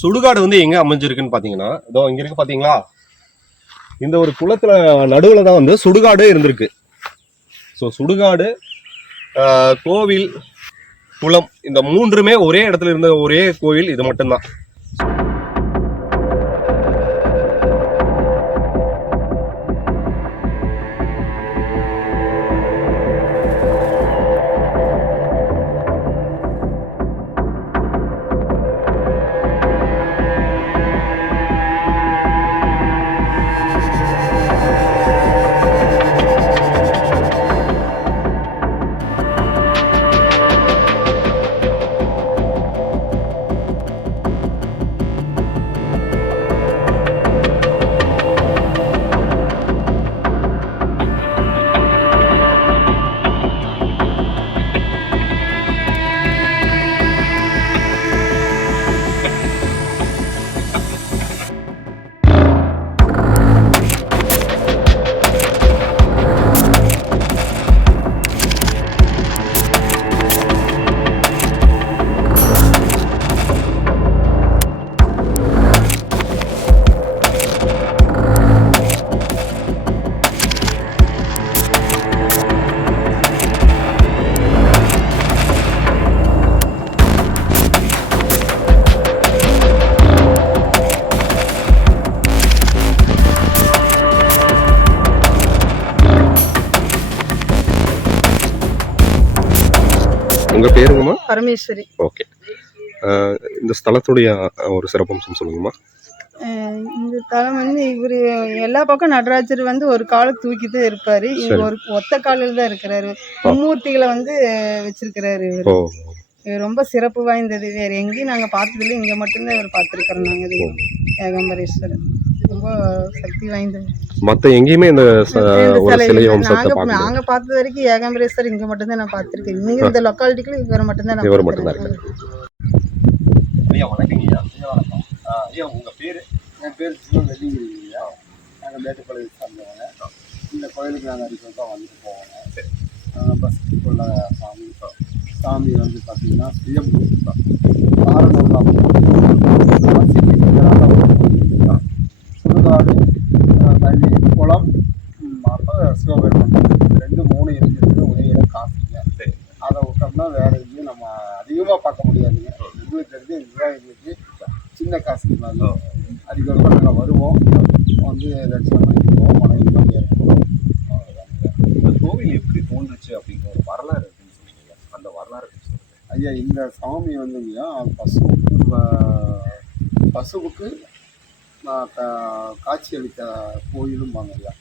சுடுகாடு வந்து எங்க அமைஞ்சிருக்குன்னு பாத்தீங்கன்னா, இதோ இங்க இருக்கு பாத்தீங்களா, இந்த ஒரு குளத்துல நடுவுல தான் வந்து சுடுகாடு இருந்திருக்கு. ஸோ சுடுகாடு, கோவில், குளம் இந்த மூன்றுமே ஒரே இடத்துல இருந்த ஒரே கோவில் இது மட்டும்தான். உங்க பேருங்கம்மா? பரமேஸ்வரி. ஓகே. இந்த ஸ்தலத்துடைய ஒரு சிறப்பம்சம் சொல்லுங்கம்மா. இந்த தலம் வந்து இவர் எல்லா பக்கம் நடராஜர் வந்து ஒரு காலை தூக்கிட்டு இருப்பாரு. இவர் ஒரு ஒத்த காலில் தான் இருக்கிறாரு. மும்மூர்த்திகளை வந்து வச்சிருக்கிறாரு. இவர் ரொம்ப சிறப்பு வாய்ந்தது. வேற எங்கேயும் நாங்கள் பார்த்ததில்லை, இங்கே மட்டும்தான் இவர் பார்த்துருக்கிறோம். நாங்கள் ஏகாம்பரேஸ்வரர் ரொம்ப சக்தி வாய்ந்தது. மற்ற எங்கேயுமே இந்த நாங்க பார்த்தது வரைக்கும் ஏகாம்பரேஸ்வரர் இங்க மட்டும்தான் நான் பார்த்திருக்கேன். இங்க இந்த லொக்காலிட்டிக்குள்ள இவர் மட்டும்தான் நான் பார்த்திருக்கேன். ஐயா வணக்கங்கய்யா. ஐயா உங்க பேரு? என் பேர் சிவவெள்ளிங்கிரியா. நாங்கள் மேட்டுப்பாளையம் சார்ந்தவங்க. இந்த கோயிலுக்கு நாங்கள் அடிக்கடி தான் வந்துட்டு போவோங்க. பஸ் உள்ள சாமி வந்து பார்த்தீங்கன்னா சுயம்பு ஆரம்பம் சுடுகாடு, தண்ணி, குளம், அப்போ சிவபெருமான் ரெண்டு மூணு இருக்கிறது ஒரே இடம் காசுங்க. அதை விட்டோம்னா வேற எங்கேயும் நம்ம அதிகமாக பார்க்க முடியாதுங்க. எங்களுக்கு தெரிஞ்சு இதுதான் எங்களுக்கு சின்ன காசு மாதிரி. அதுக்கு நாங்கள் வருவோம், வந்து தரிசனம் பண்ணிக்குவோம், மனைவி மாதிரி இருக்கும். இந்த கோவில் எப்படி தோன்றுச்சு அப்படிங்கிற ஒரு வரலாறு இருக்குன்னு சொன்னீங்க. அந்த வரலாறு ஐயா, இந்த சாமி வந்துங்கய்யா பசுவுக்கு காட்சி அளித்த கோயிலும் வாங்க ஐயா.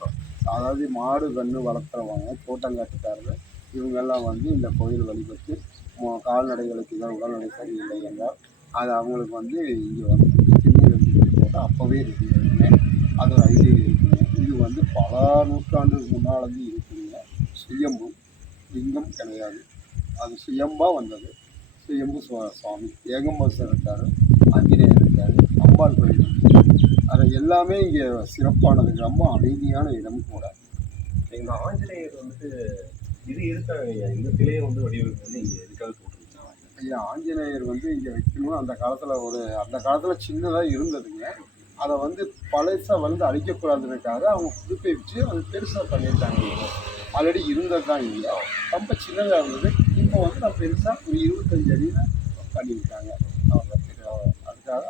அதாவது மாடு கன்று வளர்த்துறவங்க, தோட்டங்காட்டுக்காரர், இவங்கெல்லாம் வந்து இந்த கோயில் வழிபட்டு கால்நடைகளுக்கு தான் உடல்நடை சரி இல்லை என்றால் அது அவங்களுக்கு வந்து இங்கே வந்து திருநீர் போட்டால் அப்போவே இருக்குங்க. அது ஒரு ஐடியா இருக்குங்க. இது வந்து பல நூற்றாண்டுக்கு முன்னால் வந்து இருக்குதுங்க. சுயம்பு லிங்கம் கிடையாது, அது சுயம்பாக வந்தது. சுயம்பு சுவாமி ஏகம்பரேஸ்வரர் இருக்கார், ஆஞ்சநேயர் இருக்கார், அம்பாள் கோயில் அது எல்லாமே இங்கே சிறப்பானது. ரொம்ப அமைதியான இடம் கூட. இந்த ஆஞ்சநேயர் வந்துட்டு இது இருக்காங்க. இந்த சிலையை வந்து வடிவமைப்பு வந்து இங்கே எதுக்காக போட்டுருக்காங்க ஐயா? ஆஞ்சநேயர் வந்து இங்கே வைக்கணும்னு அந்த காலத்தில் சின்னதாக இருந்ததுங்க. அதை வந்து பழசாக வந்து அழிக்கக்கூடாதுன்றதுக்காக அவங்க புதுப்பிச்சு அது பெருசாக பண்ணியிருக்காங்க. ஆல்ரெடி இருந்தது தான் இங்கே, ரொம்ப சின்னதாக இருந்தது. இப்போ வந்து நான் பெருசாக ஒரு 25 அடியில் பண்ணியிருக்காங்க. அதுக்காக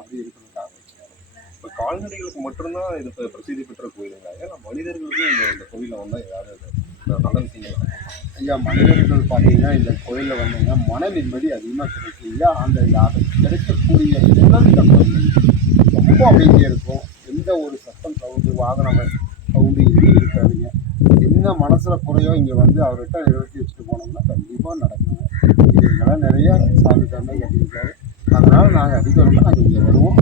அப்படி இருக்கிறதுக்காக வச்சுருக்காங்க. இப்போ கால்நடைகளுக்கு மட்டும்தான் இது பிரசித்தி பெற்ற கோயிலுங்க. ஏன்னா மனிதர்களுக்கும் இந்த கோயிலில் வந்தால் ஏதாவது நல்ல விஷயங்கள் ஐயா? மனிதர்கள் பார்த்தீங்கன்னா இந்த கோயிலில் வந்தீங்கன்னா மன நிம்மதி அதிகமாக கிடைக்கும் ஐயா. அதை கிடைக்கக்கூடிய சூழல் இந்த கோயில் ரொம்ப அமைதியாக இருக்கும். எந்த ஒரு சத்தம் சவுண்டு, வாகனம் சவுண்டு எதுவும் இருக்காதுங்க. என்ன மனசில் குறையோ இங்கே வந்து அவர்கிட்ட நிறுத்தி வச்சுட்டு போனோம்னா கண்டிப்பாக நடக்குங்க. இதெல்லாம் நிறைய சாமி கட்டியிருக்காரு. அதனால் நாங்கள் அடிக்கடி நாங்கள் இங்கே வருவோம்,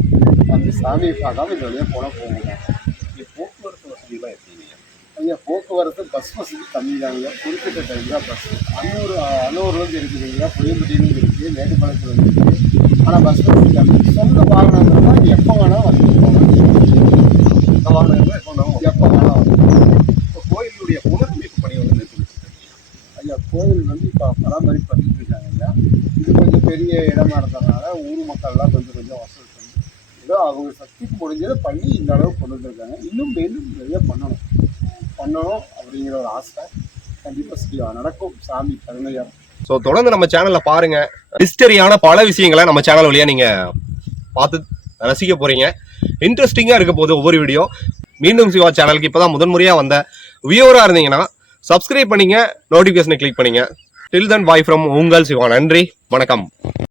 அந்த சாமியை பார்க்காம இந்த வழியாக போவோங்க. இங்கே போக்குவரத்து வசதியெல்லாம் எப்படிங்க ஐயா? போக்குவரத்து பஸ் வசதி கம்மி தாங்க. குறிப்பிட்ட டைம் தான் பஸ். அன்னூர்லேருந்து இருக்குதுங்க, புளியம்பட்டியிலேருந்து இருக்குது, மேட்டுப்பாளையத்துலேருந்து இருக்குது. ஆனால் பஸ் வசதி கம்மி. சொந்த வாகனங்கள் தான் எப்போ வேணால் வந்து போகலாம். எப்போ வேணால் வந்து. இப்போ கோயிலுடைய புனரமைப்பு பணி வந்து நிறுத்திட்டு ஐயா, கோயில் வந்து இப்போ பராமரிப்பு பண்ணிட்டு இருக்காங்க ஐயா. இது கொஞ்சம் பெரிய இடமா இருந்ததுனால ஊர் மக்கள்லாம் கொஞ்சம் வசூல் பண்ணி ஏதோ அவங்க சக்திக்கு முடிஞ்சதை பண்ணி இந்த அளவுக்கு கொண்டு வந்திருக்காங்க. இன்னும் மேலும் நிறைய பண்ணணும் அப்படிங்கிற ஒரு ஆசை கண்டிப்பாக நடக்கும். சாமி கருணையா. ஸோ தொடர்ந்து நம்ம சேனல்ல பாருங்க. ஹிஸ்டரியான பல விஷயங்களை நம்ம சேனல் வழியா நீங்க பார்த்து ரசிக்க போறீங்க. இன்ட்ரெஸ்டிங்கா இருக்க போகுது ஒவ்வொரு வீடியோ. மீண்டும் சிவா சேனலுக்கு இப்பதான் முதன்முறையா வந்த வியூவரா இருந்தீங்கன்னா சப்ஸ்கிரைப் பண்ணீங்க, நோட்டிபிகேஷனை கிளிக் பண்ணீங்க. டில் தென் பாய் ஃப்ரம் உங்கள் சிவா. நன்றி, வணக்கம்.